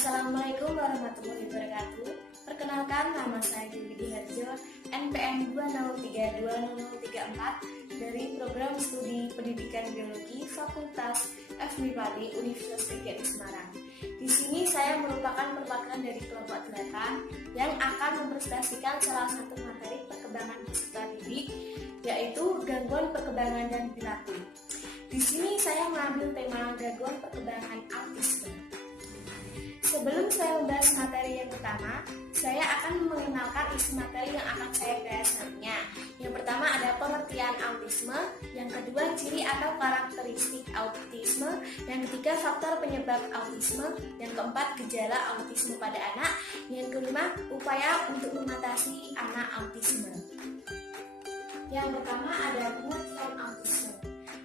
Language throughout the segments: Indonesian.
Assalamualaikum warahmatullahi wabarakatuh. Perkenalkan, nama saya Dewi Harjo, NPM 2032034 dari Program Studi Pendidikan Biologi Fakultas FMIPADI Universitas Negeri Semarang. Di sini saya merupakan perwakilan dari kelompok 8 yang akan mempresentasikan salah satu materi perkembangan peserta didik, yaitu gangguan perkembangan dan perilaku. Di sini saya mengambil tema gangguan perkembangan autisme. Sebelum saya membahas materi yang pertama, saya akan mengenalkan isi materi yang akan saya bahas nantinya. Yang pertama ada pengertian autisme, yang kedua ciri atau karakteristik autisme, yang ketiga faktor penyebab autisme, yang keempat gejala autisme pada anak, yang kelima upaya untuk mengatasi anak autisme. Yang pertama ada pengertian autisme.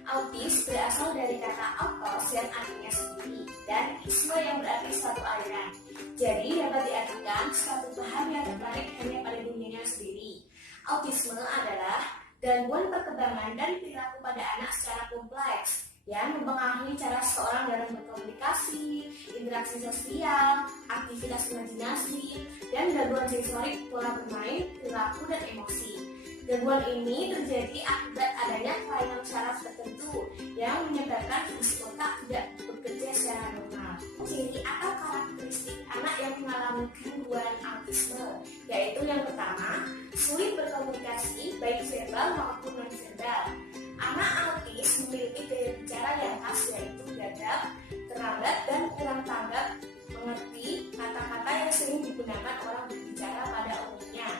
Autis berasal dari kata autos yang artinya sendiri dan isme yang berarti suatu aliran. Jadi dapat diartikan suatu bahan yang tertarik hanya pada dunianya sendiri. Autisme adalah gangguan perkembangan dan perilaku pada anak secara kompleks yang mempengaruhi cara seseorang dalam berkomunikasi, interaksi sosial, aktivitas imajinasi, dan gangguan sensorik, pola bermain, perilaku, dan emosi. Gangguan ini terjadi akibat adanya kelainan syaraf tertentu yang menyebabkan fungsi otak tidak bekerja secara normal. Ciri atau karakteristik anak yang mengalami gangguan autisme, yaitu yang pertama, sulit berkomunikasi baik verbal maupun non-verbal. Anak autis memiliki gaya bicara yang khas, yaitu gagap, terlambat, dan kurang tanggap mengerti kata-kata yang sering digunakan orang berbicara pada umumnya.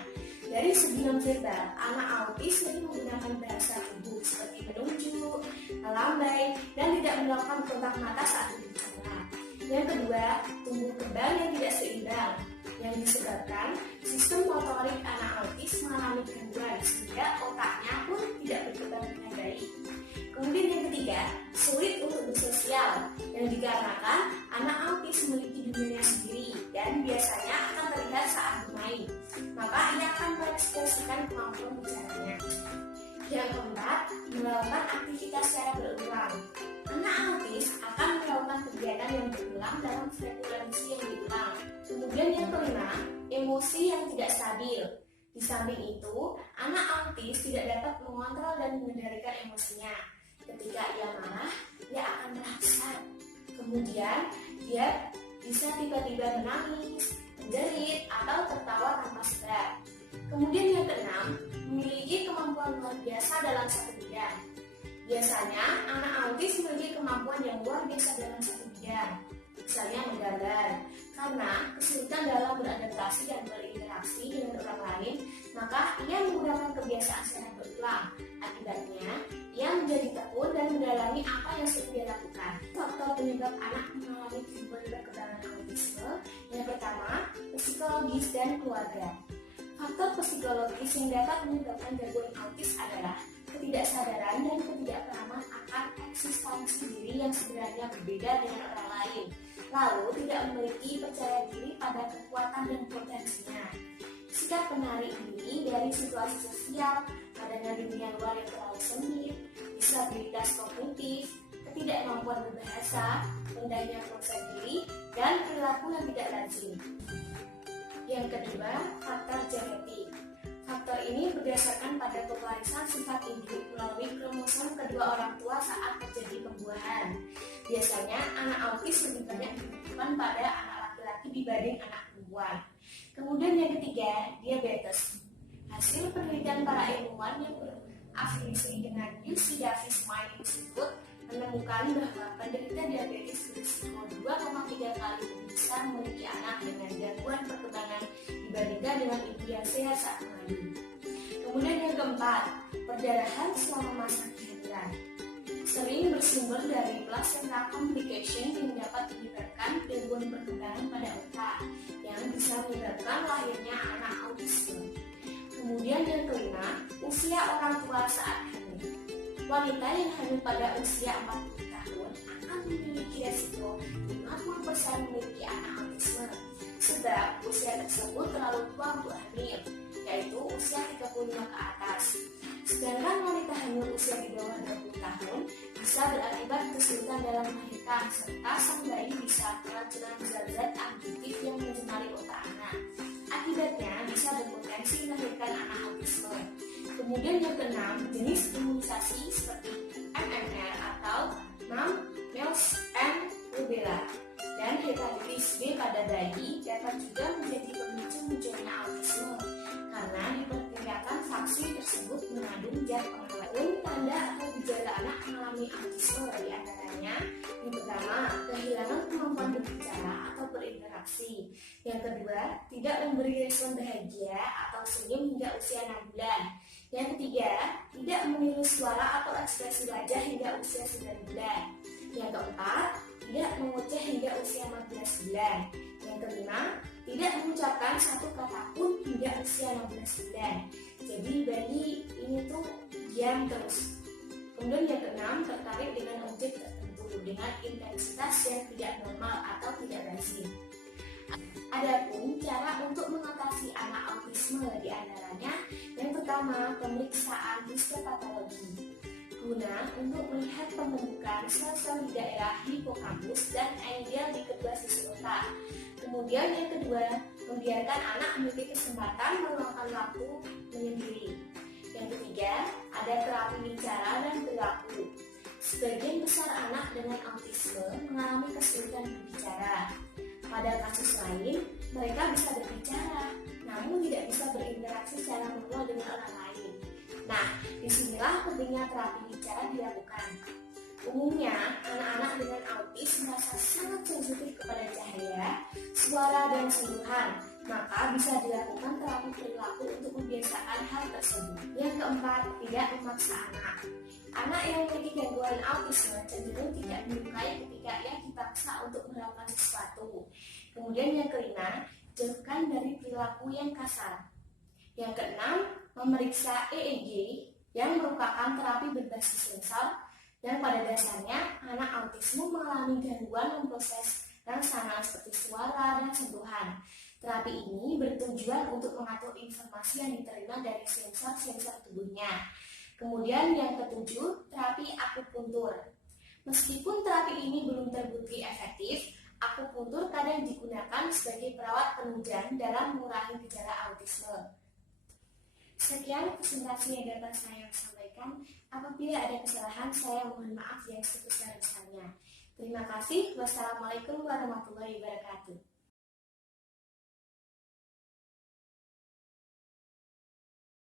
Dari segi non-verbal, anak autis sering menggunakan bahasa tubuh seperti menunjuk, melambai, dan tidak melakukan kontak mata saat berbicara. Yang kedua, tumbuh kembang yang tidak seimbang, yang disebabkan sistem motorik anak autis mengalami gangguan sehingga otaknya pun tidak berkembang dengan baik. Kemudian yang ketiga, sulit untuk bersosial, yang dikarenakan anak autis memiliki dunianya sendiri dan biasanya akan terlihat saat bermain, maka ia akan mengekspresikan kemampuan bicaranya. Yang keempat, melakukan aktivitas secara berulang. Anak autis akan melakukan kegiatan yang berulang dalam frekuensi yang diulang. Kemudian yang kelima, emosi yang tidak stabil. Di samping itu, anak autis tidak dapat mengontrol dan mengendalikan emosinya. Ketika ia marah, ia akan merasa. Kemudian, dia bisa tiba-tiba menangis, menjerit, atau tertawa tanpa sebab. Kemudian yang keenam, memiliki kemampuan luar biasa dalam satu bidang. Biasanya, anak autis memiliki kemampuan yang luar biasa dalam satu bidang. Misalnya menggambar. Karena kesulitan dalam beradaptasi dan berinteraksi dengan orang lain, maka ia menggunakan kebiasaan secara berulang. Akibatnya, ia menjadi tekun dan mendalami apa yang sudah dia lakukan. Faktor penyebab anak mengalami gangguan perkembangan autisme, yang pertama, psikologis dan keluarga. Faktor psikologis yang dapat menyebabkan gangguan autis adalah ketidaksadaran dan ketidakpahaman akan eksistensi diri yang sebenarnya berbeda dengan orang lain, lalu tidak memiliki percaya diri pada kekuatan dan potensinya. Sikap menarik diri dari situasi sosial, adanya dunia luar yang terlalu sempit, disabilitas kognitif, ketidakmampuan berbahasa, rendahnya konsep diri, dan perilaku yang tidak lazim. Yang kedua, faktor genetik. Faktor ini berdasarkan pada pewarisan sifat induk melalui kromosom kedua orang tua saat terjadi pembuahan. Biasanya anak autis lebih banyak ditemukan pada anak laki-laki dibanding anak perempuan. Kemudian yang ketiga, diabetes. Hasil penelitian para ilmuwan yang berafiliasi dengan UC Davis Mind Institute menemukan bahwa penderita diabetes berisiko 2,3 kali lebih besar memiliki anak dengan gangguan perkembangan dibandingkan dengan ibu yang sehat saat mengandung. Kemudian yang keempat, perdarahan selama masa kehamilan. Sering bersumber dari placenta complication yang dapat menyebabkan gangguan perkembangan pada otak yang bisa menyebabkan lahirnya anak autisme. Kemudian yang kelima, usia orang tua saat hamil. Wanita yang hamil pada usia 40 tahun akan memiliki resiko 50% memiliki anak autisme, sebab usia tersebut terlalu tua untuk hamil, yaitu usia 35 ke atas. Sedangkan wanita hamil usia di bawah 20 tahun bisa berakibat kesulitan dalam melahirkan, serta sang bayi bisa keracunan zat-zat anti Kemudian yang keenam, jenis imunisasi seperti MMR atau Measles and Rubella dan hepatitis B pada bayi dapat juga menjadi pemicu munculnya autisme karena diperkirakan vaksin tersebut mengandung zat pengawet. Tanda atau gejala anak mengalami autisme di antaranya yang pertama, kehilangan kemampuan berbicara atau berinteraksi. Yang kedua, tidak memberi respon bahagia atau senyum hingga usia 6 bulan. Yang ketiga, tidak meniru suara atau ekspresi wajah hingga usia 9 bulan. Yang keempat, tidak mengoceh hingga usia 14 bulan. Yang kelima, tidak mengucapkan satu kata pun hingga usia 16 bulan. Jadi bayi ini tuh diam terus. Kemudian yang keenam, tertarik dengan objek tertentu dengan intensitas yang tidak normal atau tidak lazim. Adapun cara untuk mengatasi anak autisme di antaranya yang pertama, pemeriksaan histopatologi guna untuk melihat pembentukan sel-sel di daerah hipokampus dan enggel di kedua sisi otak. Kemudian yang kedua, membiarkan anak memiliki kesempatan meluangkan waktu menyendiri. Yang ketiga, ada terapi bicara dan perilaku. Sebagian besar anak dengan autisme mengalami kesulitan berbicara. Pada kasus lain, mereka bisa berbicara, namun tidak bisa berinteraksi secara normal dengan orang lain. Nah, disinilah pentingnya terapi bicara dilakukan. Umumnya, anak-anak dengan autis merasa sangat sensitif kepada cahaya, suara, dan sentuhan, maka bisa dilakukan terapi perilaku untuk membiasakan hal tersebut. Yang keempat, tidak memaksa anak. Anak yang memiliki gangguan autisme cenderung tidak menyukai ketika ia dipaksa untuk melakukan sesuatu. Kemudian yang kelima, jauhkan dari perilaku yang kasar. Yang keenam, memeriksa EEG yang merupakan terapi berbasis sensor dan pada dasarnya anak autisme mengalami gangguan memproses rangsangan seperti suara dan sentuhan. Terapi ini bertujuan untuk mengatur informasi yang diterima dari sensor-sensor tubuhnya. Kemudian yang ketujuh, terapi akupuntur. Meskipun terapi ini belum terbukti efektif, akupuntur kadang digunakan sebagai perawat penunjang dalam mengurangi gejala autisme. Sekian presentasi yang dapat saya sampaikan. Apabila ada kesalahan, saya mohon maaf yang sebesar-besarnya. Terima kasih. Wassalamualaikum warahmatullahi wabarakatuh.